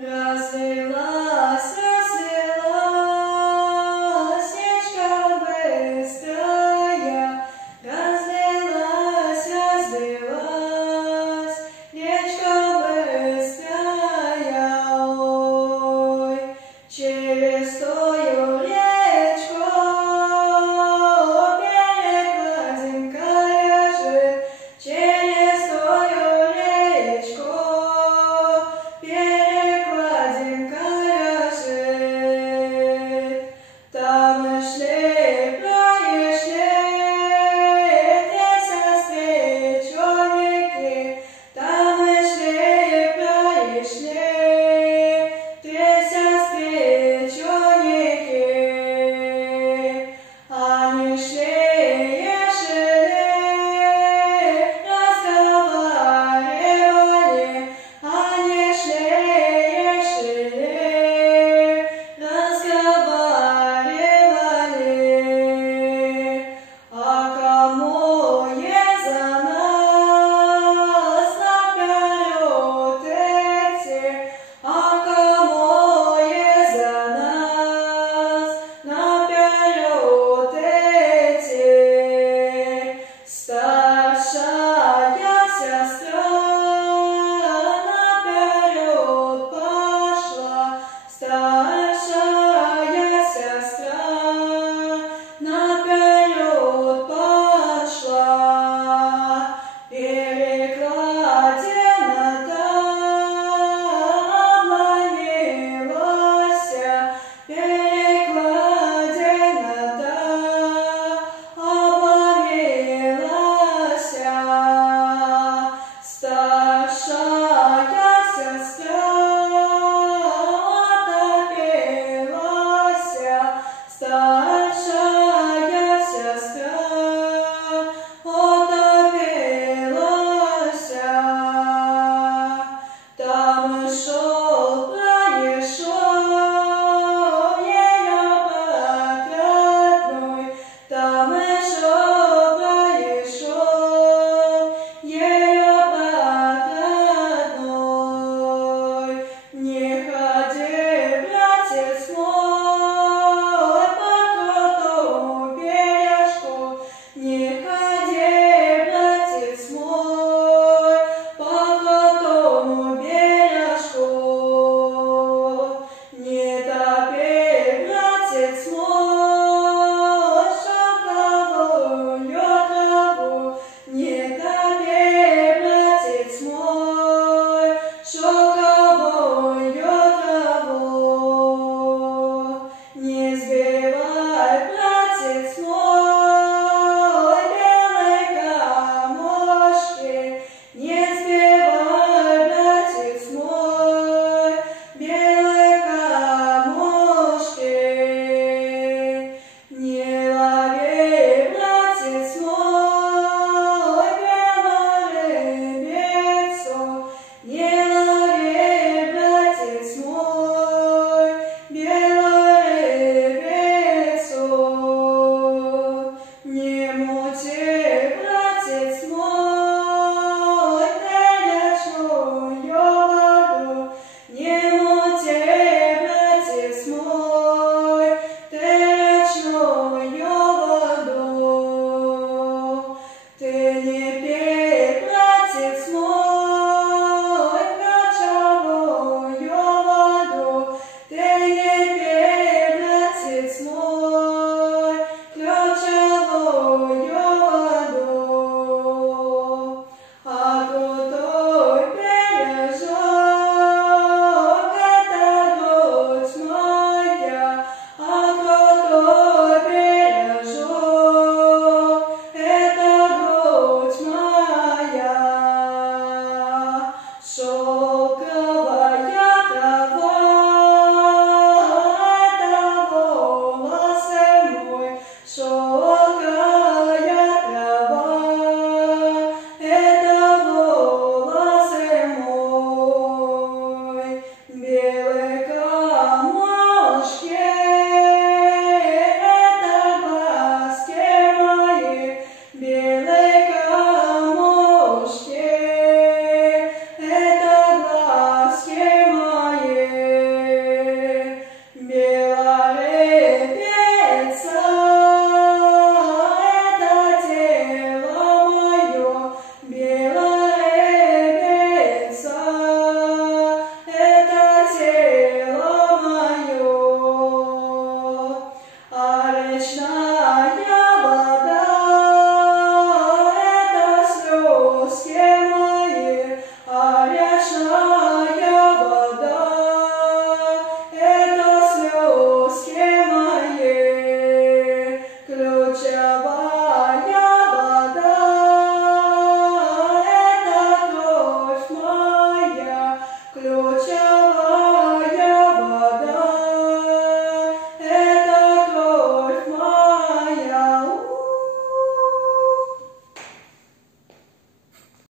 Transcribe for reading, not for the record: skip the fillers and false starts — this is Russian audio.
Разлилась, разлилась речка быстрая, разлилась, разлилась речка быстрая, ой, через тою речку перекладинка лежит, через тою речку перекладинка лежит. Там и шли, проезжали две сестричонки, там и шли, проезжали две сестричонки. Они шли и шли, разговаривали, они шли и шли, разговаривали. А кому е за нас наперед идти, а кому е за нас наперед идти? Старшая сестра наперед пошла, старшая сестра наперед пошла. Перекладина-то обломилась, перекладина-то обломилась. Старшая сестра отопилась, старшая сестра отопилась. Там и шел, проезжал ее брат родной, там и шел, проезжал ее брат родной. Не ходи, братец мой, по крутому бережку, не ходи, братец мой, по крутому бережку. Не топи, братец мой, шелковую траву, не топи, братец мой,